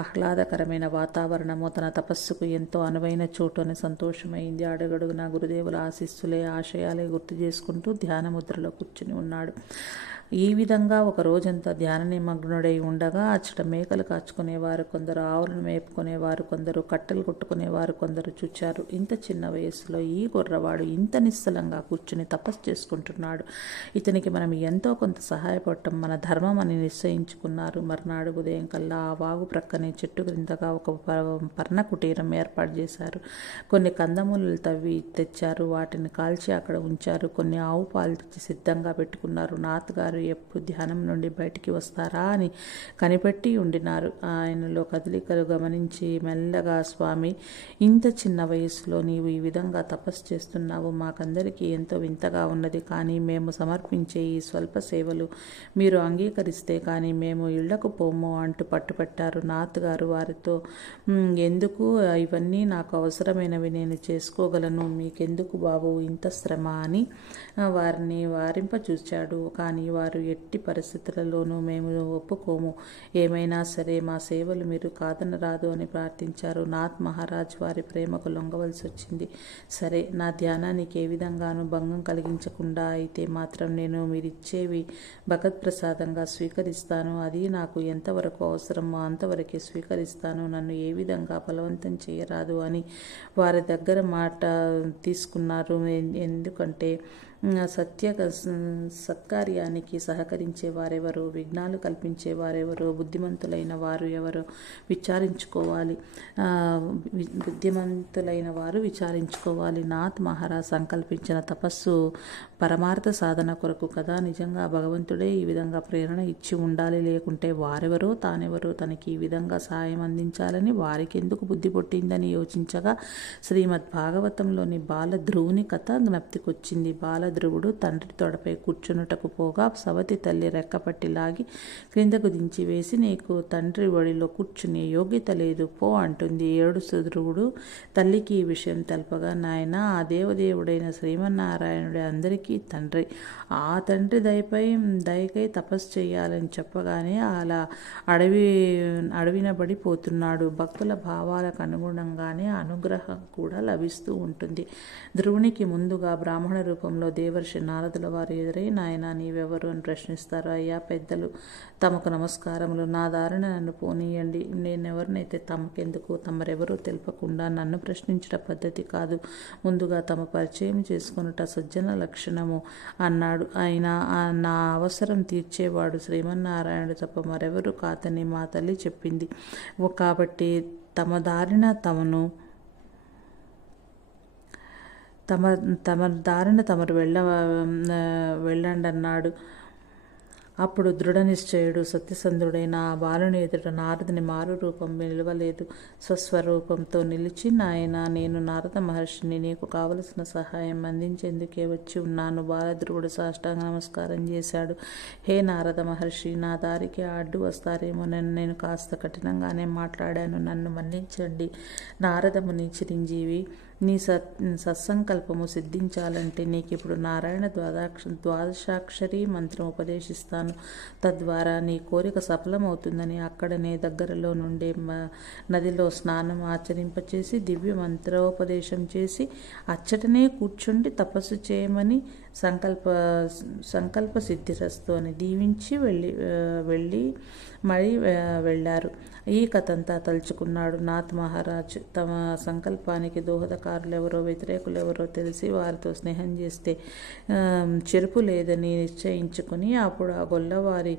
ఆహ్లాదకరమైన వాతావరణము తన తపస్సుకు ఎంతో అనువైన చోటు అని సంతోషమైంది. అడుగడుగున గురుదేవుల ఆశీస్సులే, ఆశయాలే గుర్తు చేసుకుంటూ ధ్యానముద్రలో కూర్చుని ఉన్నాడు. ఈ విధంగా ఒక రోజంతా ధ్యాన నిమగ్నుడై ఉండగా అచ్చట మేకలు కాచుకునేవారు కొందరు, ఆవులను మేపుకునేవారు కొందరు, కట్టెలు కొట్టుకునేవారు కొందరు చూచారు. ఇంత చిన్న వయసులో ఈ కుర్రవాడు ఇంత నిశ్చలంగా కూర్చుని తపస్సు చేసుకుంటున్నాడు. ఇతనికి మనం ఎంతో కొంత సహాయపడటం మన ధర్మం అని నిశ్చయించుకున్నారు. మర్నాడు ఉదయం కల్లా ఆ వాగు ప్రక్కనే చెట్టు క్రిందగా ఒక పర్ణ కుటీరం ఏర్పాటు చేశారు. కొన్ని కందమూలలు తవ్వి తెచ్చారు. వాటిని కాల్చి అక్కడ ఉంచారు. కొన్ని ఆవు పాలు తెచ్చి సిద్ధంగా పెట్టుకున్నారు. నాథ్ గారు ఎప్పుడు ధ్యానం నుండి బయటికి వస్తారా అని కనిపెట్టి ఉండినారు. ఆయనలో కదలికలు గమనించి మెల్లగా, స్వామి, ఇంత చిన్న వయసులో నీవు ఈ విధంగా తపస్సు చేస్తున్నావు. మాకందరికీ ఎంతో వింతగా ఉన్నది. కానీ మేము సమర్పించే ఈ స్వల్ప సేవలు మీరు అంగీకరిస్తే కానీ మేము ఇళ్లకు పోము అంటూ పట్టుపట్టారు. నాథ్ గారు వారితో, ఎందుకు, ఇవన్నీ నాకు అవసరమైనవి, నేను చేసుకోగలను, మీకెందుకు బాబు ఇంత శ్రమ అని వారిని వారింపచూచాడు. కానీ వారు ఎట్టి పరిస్థితులలోనూ మేము ఒప్పుకోము, ఏమైనా సరే మా సేవలు మీరు కాదనరాదు అని ప్రార్థించారు. నాథ్ మహారాజ్ వారి ప్రేమకు లొంగవలసి వచ్చింది. సరే, నా ధ్యానానికి ఏ విధంగానూ భంగం కలిగించకుండా అయితే మాత్రం నేను మీరిచ్చేవి భగవత్ప్రసాదంగా స్వీకరిస్తాను. అది నాకు ఎంతవరకు అవసరమో అంతవరకే స్వీకరిస్తాను. నన్ను ఏ విధంగా బలవంతం చేయరాదు అని వారి దగ్గర మాట తీసుకున్నారు. ఎందుకంటే సత్కార్యానికి సహకరించే వారెవరో, విఘ్నాలు కల్పించే వారెవరో, బుద్ధిమంతులైన వారు ఎవరో విచారించుకోవాలి. నాథ్ మహారాజ్ సంకల్పించిన తపస్సు పరమార్థ సాధన కొరకు కదా. నిజంగా భగవంతుడే ఈ విధంగా ప్రేరణ ఇచ్చి ఉండాలి. లేకుంటే వారెవరో తానెవరో తనకి ఈ విధంగా సాయం అందించాలని వారికి ఎందుకు బుద్ధి పుట్టిందని యోచించగా శ్రీమద్ భాగవతంలోని బాలధ్రువుని కథ జ్ఞప్తికొచ్చింది. బాలధ్రువుడు తండ్రి తొడపై కూర్చునుటకు పోగా సవతి తల్లి రెక్కపట్టి లాగి క్రిందకు దించి వేసి, నీకు తండ్రి ఒడిలో కూర్చునే యోగ్యత లేదు, పో అంటుంది. ఏడుస్తూ ధ్రువుడు తల్లికి ఈ విషయం తెలపగా, నాయన, ఆ దేవదేవుడైన శ్రీమన్నారాయణుడే అందరికీ తండ్రి. ఆ తండ్రి దయకై తపస్సు చేయాలని చెప్పగానే అలా అడవినబడిపోతున్నాడు. భక్తుల భావాలకు అనుగుణంగానే అనుగ్రహం కూడా లభిస్తూ ఉంటుంది. ధ్రువునికి ముందుగా బ్రాహ్మణ రూపంలో దేవర్షి నారదుల వారు ఎదురై, నాయన, నీవెవరు అని ప్రశ్నిస్తారు. అయ్యా పెద్దలు, తమకు నమస్కారములు, నా దారిన నన్ను పోనీయండి. నేనెవరినైతే తమకెందుకు, తమరెవరో తెలుపకుండా నన్ను ప్రశ్నించడం పద్ధతి కాదు. ముందుగా తమ పరిచయం చేసుకొనుట సజ్జన లక్షణము అన్నాడు. అయినా నా అవసరం తీర్చేవాడు శ్రీమన్నారాయణుడు తప్ప మరెవరు కాదని మా తల్లి చెప్పింది. కాబట్టి తమ దారిన తమరు వెళ్ళండి అన్నాడు. అప్పుడు దృఢ నిశ్చయుడు సత్యసంధుడైన ఆ బాలుని ఎదుట నారదుని మారు రూపం నిలవలేదు. స్వస్వరూపంతో నిలిచి, నాయన, నేను నారద మహర్షిని, నీకు కావలసిన సహాయం అందించేందుకే వచ్చి ఉన్నాను. బాలధ్రువుడు సాష్టాంగ నమస్కారం చేశాడు. హే నారద మహర్షి, నా దారికి అడ్డు వస్తారేమోనని నేను కాస్త కఠినంగానే మాట్లాడాను, నన్ను మన్నించండి. నారదముని చిరంజీవి, నీ సత్సంకల్పము సిద్ధించాలంటే నీకిప్పుడు నారాయణ ద్వాదశాక్షరి మంత్రం ఉపదేశిస్తాను. తద్వారా నీ కోరిక సఫలమవుతుందని అక్కడనే దగ్గరలో నుండే నదిలో స్నానం ఆచరింపచేసి దివ్య మంత్రోపదేశం చేసి అచ్చటనే కూర్చుండి తపస్సు చేయమని సంకల్ప సిద్ధిరస్తు అని దీవించి వెళ్ళారు. ఈ కథంతా తలుచుకున్నాడు నాథ్ మహారాజ్. తమ సంకల్పానికి దోహదకారులెవరో వ్యతిరేకులెవరో తెలిసి వారితో స్నేహం చేస్తే చెరుపు లేదని నిశ్చయించుకుని అప్పుడు ఆ గొల్లవారి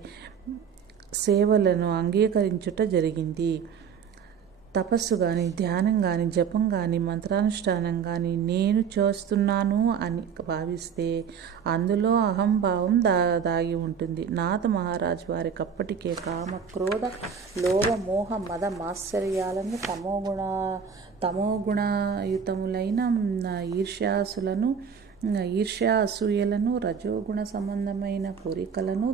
సేవలను అంగీకరించుట జరిగింది. తపస్సు కానీ, ధ్యానం కానీ, జపం కానీ, మంత్రానుష్ఠానం కానీ నేను చేస్తున్నాను అని భావిస్తే అందులో అహంభావం దాగి ఉంటుంది. నాథ మహారాజ్ వారికి అప్పటికే కామ, క్రోధ, లోభ, మోహ, మద, మాత్సర్యాలను తమోగుణయుతములైన ఈర్ష్య, అసూయలను, రజోగుణ సంబంధమైన కోరికలను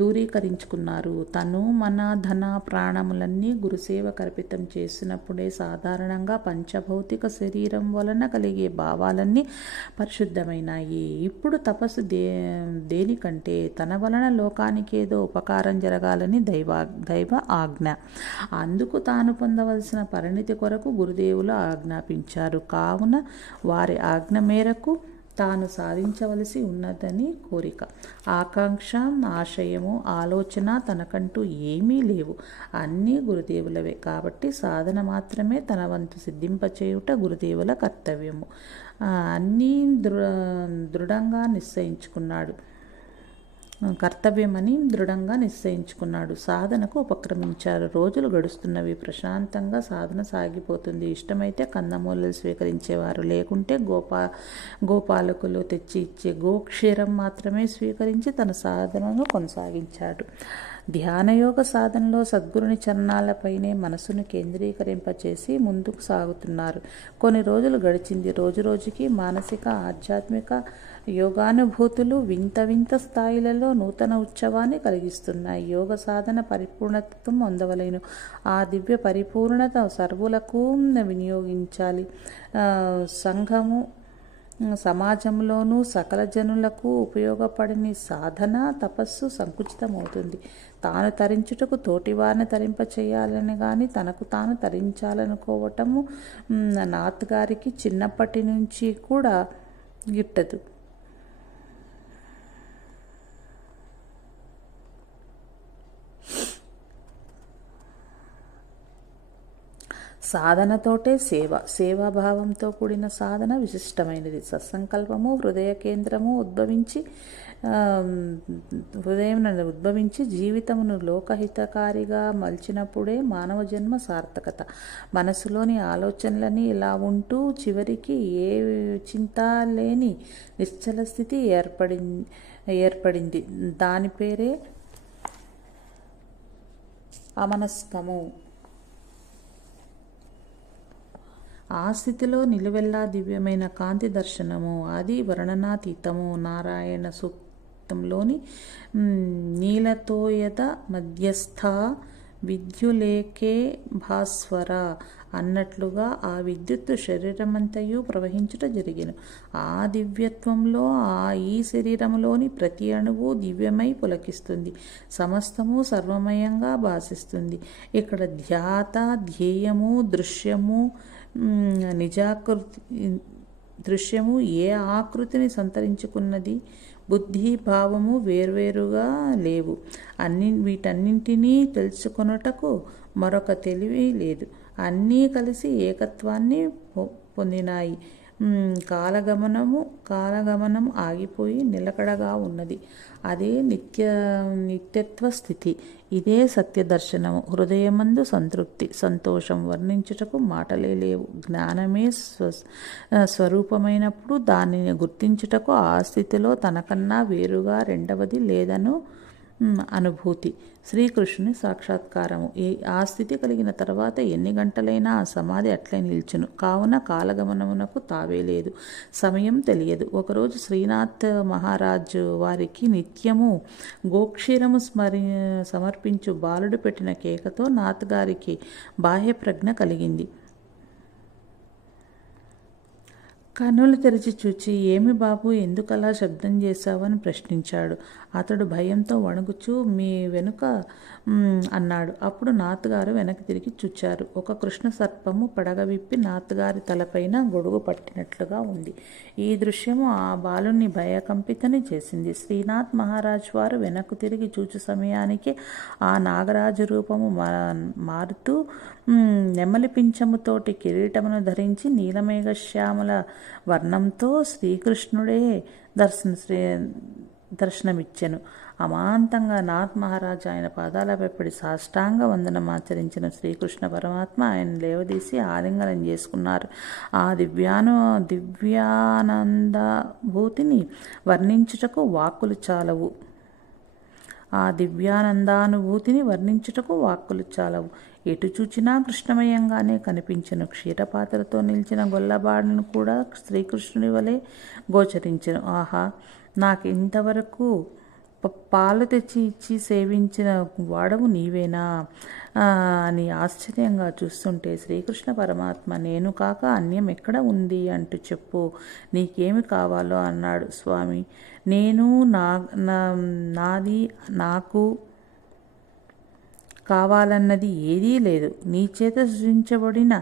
దూరీకరించుకున్నారు. తను, మన, ధన, ప్రాణములన్నీ గురుసేవ కల్పితం చేసినప్పుడే సాధారణంగా పంచభౌతిక శరీరం వలన కలిగే భావాలన్నీ పరిశుద్ధమైనాయి. ఇప్పుడు తపస్సు దేనికంటే తన వలన లోకానికి ఏదో ఉపకారం జరగాలని దైవ ఆజ్ఞ. అందుకు తాను పొందవలసిన పరిణితి కొరకు గురుదేవులు ఆజ్ఞాపించారు. కావున వారి ఆజ్ఞ మేరకు తాను సాధించవలసి ఉన్నదని కోరిక, ఆకాంక్ష, ఆశయము, ఆలోచన తనకంటూ ఏమీ లేవు. అన్నీ గురుదేవులవే. కాబట్టి సాధన మాత్రమే తన వంతు సిద్ధింపచేయుట గురుదేవుల కర్తవ్యము. అన్నీ దృఢంగా నిశ్చయించుకున్నాడు. కర్తవ్యమని దృఢంగా నిశ్చయించుకున్నాడు. సాధనకు ఉపక్రమించారు. రోజులు గడుస్తున్నవి. ప్రశాంతంగా సాధన సాగిపోతుంది. ఇష్టమైతే కందమూలలు స్వీకరించేవారు, లేకుంటే గోపాలకులు తెచ్చి ఇచ్చే గోక్షీరం మాత్రమే స్వీకరించి తన సాధనను కొనసాగించాడు. ధ్యానయోగ సాధనలో సద్గురుని చరణాలపైనే మనసును కేంద్రీకరింపచేసి ముందుకు సాగుతున్నారు. కొన్ని రోజులు గడిచింది. రోజురోజుకి మానసిక, ఆధ్యాత్మిక యోగానుభూతులు వింత వింత స్థాయిలలో నూతన ఉత్సవాన్ని కలిగిస్తున్నాయి. యోగ సాధన పరిపూర్ణత్వం పొందవలెను. ఆ దివ్య పరిపూర్ణత సర్వులకు వినియోగించాలి. సంఘము, సమాజంలోనూ సకల జనులకు ఉపయోగపడని సాధన, తపస్సు సంకుచితమవుతుంది. తాను తరించుటకు తోటివారిని తరింపచేయాలని కానీ తనకు తాను తరించాలనుకోవటము నాథ్ గారికి చిన్నప్పటి నుంచి కూడా గిట్టదు. సాధనతోటే సేవ, సేవాభావంతో కూడిన సాధన విశిష్టమైనది. సత్సంకల్పము హృదయ కేంద్రము ఉద్భవించి జీవితమును లోకహితకారిగా మలిచినప్పుడే మానవ జన్మ సార్థకత. మనసులోని ఆలోచనలని ఇలా ఉంటూ చివరికి ఏ చింత లేని నిశ్చల స్థితి ఏర్పడింది. దాని పేరే అమనస్కము. ఆ స్థితిలో నిలువెల్లా దివ్యమైన కాంతి దర్శనము. అది వర్ణనాతీతము. నారాయణ సూక్తంలోని నీలతోయద మధ్యస్థ విద్యులేకే భాస్వర అన్నట్లుగా ఆ విద్యుత్తు శరీరమంతయు ప్రవహించుట జరిగెను. ఆ దివ్యత్వంలో ఈ శరీరంలోని ప్రతి అణువు దివ్యమై పులకిస్తుంది. సమస్తము సర్వమయంగా భాసిస్తుంది. ఇక్కడ ధ్యాత, ధ్యేయము, దృశ్యము ఏ ఆకృతిని సంతరించుకున్నది. బుద్ధి, భావము వేర్వేరుగా లేవు. వీటన్నింటినీ తెలుసుకొనుటకు మరొక తెలివి లేదు. అన్నీ కలిసి ఏకత్వాన్ని పొందినాయి. కాలగమనం ఆగిపోయి నిలకడగా ఉన్నది. అదే నిత్యత్వ స్థితి. ఇదే సత్యదర్శనము. హృదయమందు సంతృప్తి, సంతోషం వర్ణించుటకు మాటలే లేవు. జ్ఞానమే స్వరూపమైనప్పుడు దానిని గుర్తించుటకు ఆ స్థితిలో తనకన్నా వేరుగా రెండవది లేదను అనుభూతి. శ్రీకృష్ణుని సాక్షాత్కారము. ఆ స్థితి కలిగిన తర్వాత ఎన్ని గంటలైనా ఆ సమాధి అట్లే నిల్చును. కావున కాలగమనమునకు తావే లేదు. సమయం తెలియదు. ఒకరోజు శ్రీనాథ్ మహారాజు వారికి నిత్యము గోక్షీరము సమర్పించు బాలుడు పెట్టిన కేకతో నాథ్ గారికి బాహ్య ప్రజ్ఞ కలిగింది. కన్నులు తెరిచి చూచి, ఏమి బాబు, ఎందుకలా శబ్దం చేశావని ప్రశ్నించాడు. అతడు భయంతో వణుకుచూ మీ వెనుక అన్నాడు. అప్పుడు నాథ్ గారు వెనక్కి తిరిగి చూచారు. ఒక కృష్ణ సర్పము పడగ విప్పి నాథ్ గారి తలపైన గొడుగు పట్టినట్లుగా ఉంది. ఈ దృశ్యము ఆ బాలుని భయకంపితని చేసింది. శ్రీనాథ్ మహారాజ్ వారు వెనక్కు తిరిగి చూచు సమయానికి ఆ నాగరాజు రూపము మారుతూ నెమలి పింఛముతోటి కిరీటమును ధరించి నీలమేఘశ్యామల వర్ణంతో శ్రీకృష్ణుడే దర్శనమిచ్చెను. అమాంతంగా నాథ్ మహారాజ్ ఆయన పాదాలపై పడి సాష్టాంగ వందనమాచరించిన శ్రీకృష్ణ పరమాత్మ ఆయన లేవదీసి ఆలింగనం చేసుకున్నారు. ఆ దివ్యానందభూతిని వర్ణించుటకు వాక్కులు చాలవు. ఎటు చూచినా కృష్ణమయంగానే కనిపించెను. క్షీరపాత్రతో నిలిచిన గొల్లబాడును కూడా శ్రీకృష్ణుని వలె గోచరించెను. ఆహా, నాకింతవరకు పాలు తెచ్చి ఇచ్చి సేవించిన వాడవు నీవేనా అని ఆశ్చర్యంగా చూస్తుంటే శ్రీకృష్ణ పరమాత్మ, నేను కాక అన్యం ఎక్కడ ఉంది అంటూ చెప్పు, నీకేమి కావాలో అన్నాడు. స్వామి, నేను నాది నాకు కావాలన్నది ఏదీ లేదు. నీ చేత సృష్టించబడిన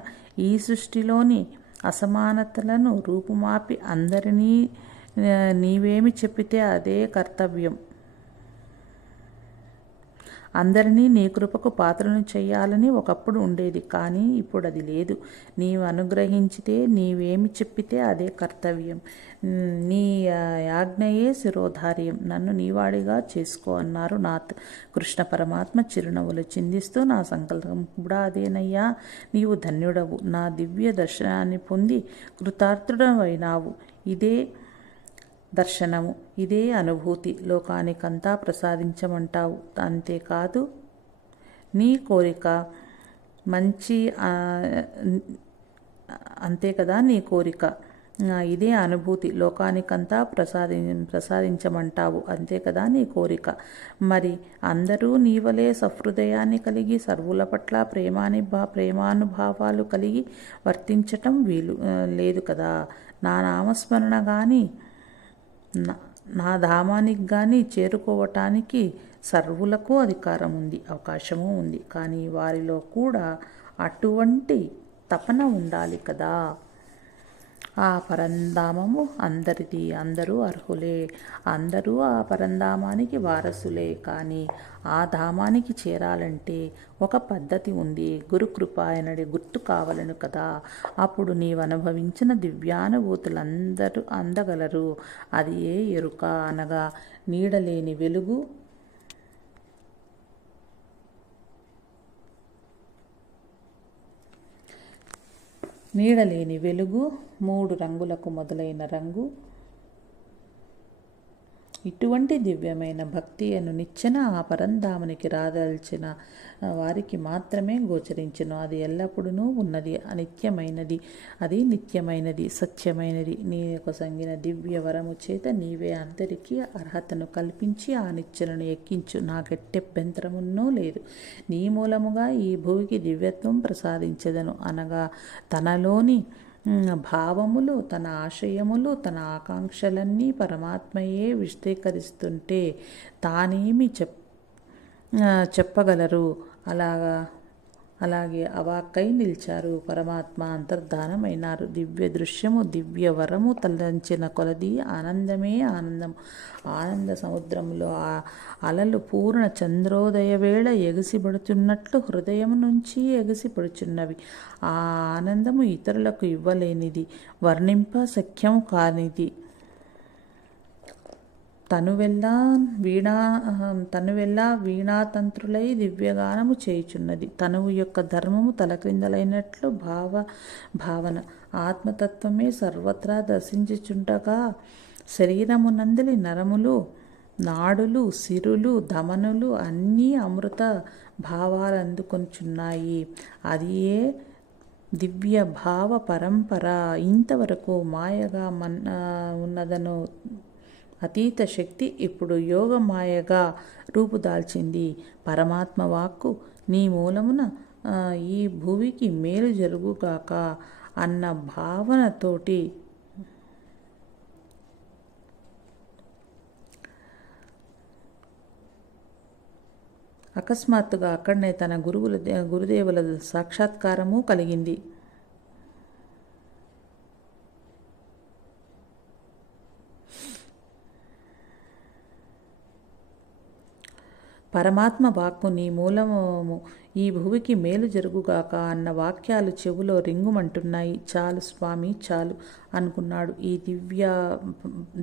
ఈ సృష్టిలోని అసమానతలను రూపుమాపి అందరినీ నీవేమి చెప్పితే అదే కర్తవ్యం. అందరినీ నీ కృపకు పాత్రను చేయాలని ఒకప్పుడు ఉండేది, కానీ ఇప్పుడు అది లేదు. నీవు అనుగ్రహించితే, నీవేమి చెప్పితే అదే కర్తవ్యం. నీ ఆజ్ఞయే శిరోధార్యం. నన్ను నీవాడిగా చేసుకో అన్నారు నాథ్. కృష్ణ పరమాత్మ చిరునవ్వులు చిందిస్తూ, నా సంకల్పం కూడా అదేనయ్యా. నీవు ధన్యుడవు. నా దివ్య దర్శనాన్ని పొంది కృతార్థుడవైనావు. ఇదే దర్శనము, ఇదే అనుభూతి లోకానికంతా ప్రసాదించమంటావు. అంతేకాదు, నీ కోరిక మంచి అంతే కదా నీ కోరిక. ఇదే అనుభూతి లోకానికంతా ప్రసాదించమంటావు. అంతే కదా నీ కోరిక. మరి అందరూ నీవలే సహృదయాన్ని కలిగి సర్వుల పట్ల ప్రేమానుభావాలు కలిగి వర్తించటం వీలు లేదు కదా. నా నామస్మరణ కానీ నా ధామానికి కానీ చేరుకోవటానికి సర్వులకు అధికారం ఉంది, అవకాశము ఉంది. కానీ వారిలో కూడా అటువంటి తపన ఉండాలి కదా. ఆ పరంధామము అందరిది, అందరూ అర్హులే, అందరూ ఆ పరంధామానికి వారసులే. కానీ ఆ ధామానికి చేరాలంటే ఒక పద్ధతి ఉంది. గురుకృపాయనడి గుర్తు కావలను కదా. అప్పుడు నీవు అనుభవించిన దివ్యానుభూతులు అందరూ అందగలరు. అది ఏ ఎరుక అనగా నీడలేని వెలుగు, నీడలేని వెలుగు, 3 రంగులకు మొదలైన రంగు. ఇటువంటి దివ్యమైన భక్తి అను నిచ్చెన ఆ పరంధామునికి రాదల్చిన వారికి మాత్రమే గోచరించును. అది ఎల్లప్పుడూ ఉన్నది, అనిత్యమైనది. అది నిత్యమైనది, సత్యమైనది. నీ కొసంగిన దివ్య వరము చేత నీవే అందరికీ అర్హతను కల్పించి ఆ నిచ్చెనను ఎక్కించు. నాకెట్టెభ్యంతరమున్నో లేదు. నీ మూలముగా ఈ భూమికి దివ్యత్వం ప్రసాదించదను అనగా తనలోని భావములు, తన ఆశయములు, తన ఆకాంక్షలన్నీ పరమాత్మయే విశదీకరిస్తుంటే తానేమి చెప్పగలరు. అలాగే అవాక్కై నిలిచారు. పరమాత్మ అంతర్ధానమైనారు. దివ్య దృశ్యము, దివ్య వరము తలంచిన కొలది ఆనందమే ఆనందం. ఆనంద సముద్రంలో అలలు పూర్ణ చంద్రోదయ వేళ ఎగిసిపడుతున్నట్లు హృదయం నుంచి ఎగిసిపడుచున్నవి. ఆ ఆనందము ఇతరులకు ఇవ్వలేనిది, వర్ణింప సఖ్యము కానిది. తనువెల్లా వీణాతంత్రులై దివ్యగానము చేయుచున్నది. తనువు యొక్క ధర్మము తలక్రిందలైనట్లు భావన. ఆత్మతత్వమే సర్వత్రా దర్శించుచుండగా శరీరమునందలి నరములు, నాడులు, సిరులు, ధమనులు అన్నీ అమృత భావాలందుకొనుచున్నాయి. అది ఏ దివ్య భావ పరంపర. ఇంతవరకు మాయగా ఉన్నదను అతీత శక్తి ఇప్పుడు యోగమాయగా రూపుదాల్చింది. పరమాత్మ వాక్కు నీ మూలమున ఈ భూమికి మేలు జరుగుగాక అన్న భావనతోటి అకస్మాత్తుగా అక్కడనే తన గురుదేవుల సాక్షాత్కారము కలిగింది. పరమాత్మ వాక్కు నీ మూలము ఈ భూమికి మేలు జరుగుగాక అన్న వాక్యాలు చెవులో రింగుమంటున్నాయి. చాలు స్వామి, చాలు అనుకున్నాడు. ఈ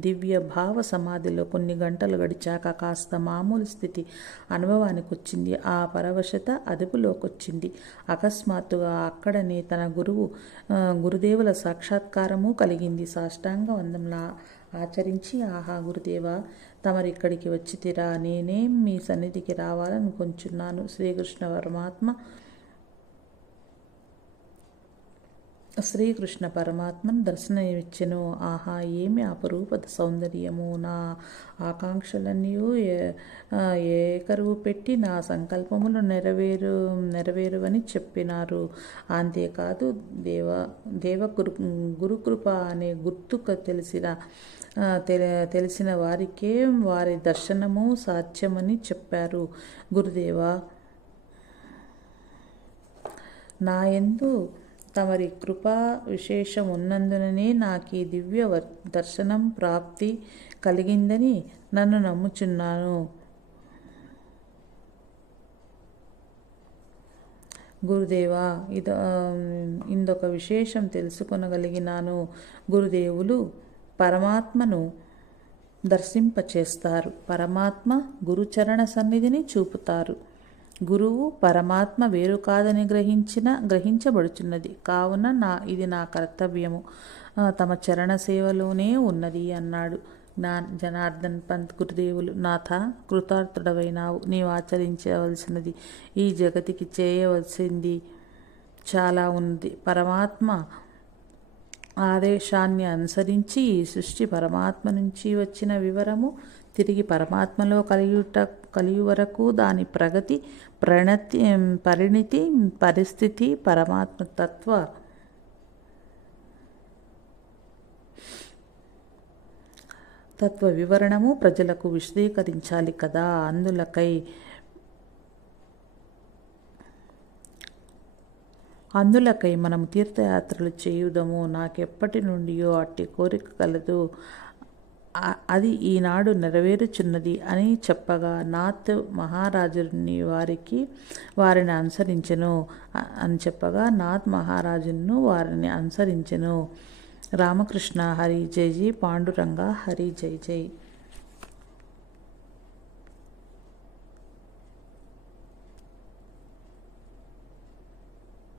దివ్య భావ సమాధిలో కొన్ని గంటలు గడిచాక కాస్త మామూలు స్థితి అనుభవానికి వచ్చింది. ఆ పరవశత అదుపులోకొచ్చింది. అకస్మాత్తుగా అక్కడనే తన గురుదేవుల సాక్షాత్కారము కలిగింది. సాష్టాంగ వందనములు ఆచరించి, ఆహా గురుదేవా, తమరిక్కడికి వచ్చితిరా, నేనేం మీ సన్నిధికి రావాలనుకొంచున్నాను. శ్రీకృష్ణ పరమాత్మను దర్శనమిచ్చెను. ఆహా, ఏమి అపరూప సౌందర్యము! నా ఆకాంక్షలన్నీ ఏకరువు పెట్టి నా సంకల్పములు నెరవేరువని చెప్పినారు. అంతేకాదు, గురుకృప అనే గుర్తు తెలిసిన వారికే వారి దర్శనము సాధ్యమని చెప్పారు. గురుదేవా, నా యందు తమరి కృపా విశేషం ఉన్నందుననే నాకీ దివ్య దర్శనం ప్రాప్తి కలిగిందని నన్ను నమ్ముచున్నాను. గురుదేవా, ఇందొక విశేషం తెలుసుకొనగలిగినాను. గురుదేవులు పరమాత్మను దర్శింపచేస్తారు. పరమాత్మ గురుచరణ సన్నిధిని చూపుతారు. గురువు పరమాత్మ వేరు కాదని గ్రహించబడుచున్నది. కావున ఇది నా కర్తవ్యము తమ చరణ సేవలోనే ఉన్నది అన్నాడు జనార్దన్ పంత్. గురుదేవులు: నాథ, కృతార్థుడవైనావు. నీవు ఆచరించవలసినది, ఈ జగతికి చేయవలసింది చాలా ఉంది. పరమాత్మ ఆదేశాన్ని అనుసరించి ఈ సృష్టి పరమాత్మ నుంచి వచ్చిన వివరము తిరిగి పరమాత్మలో కలిగి వరకు దాని ప్రగతి, పరిణితి, పరిస్థితి, పరమాత్మ తత్వ వివరణము ప్రజలకు విశదీకరించాలి కదా. అందులకై మనము తీర్థయాత్రలు చేయుదము. నాకెప్పటి నుండియో అట్టి కోరిక కలదు. అది ఈనాడు నెరవేరుచున్నది అని చెప్పగా నాత్ మహారాజుని వారిని అనుసరించెను అని చెప్పగా నాథ్ మహారాజును వారిని అనుసరించెను. రామకృష్ణ హరి జై జై. పాండురంగ హరి జై జై.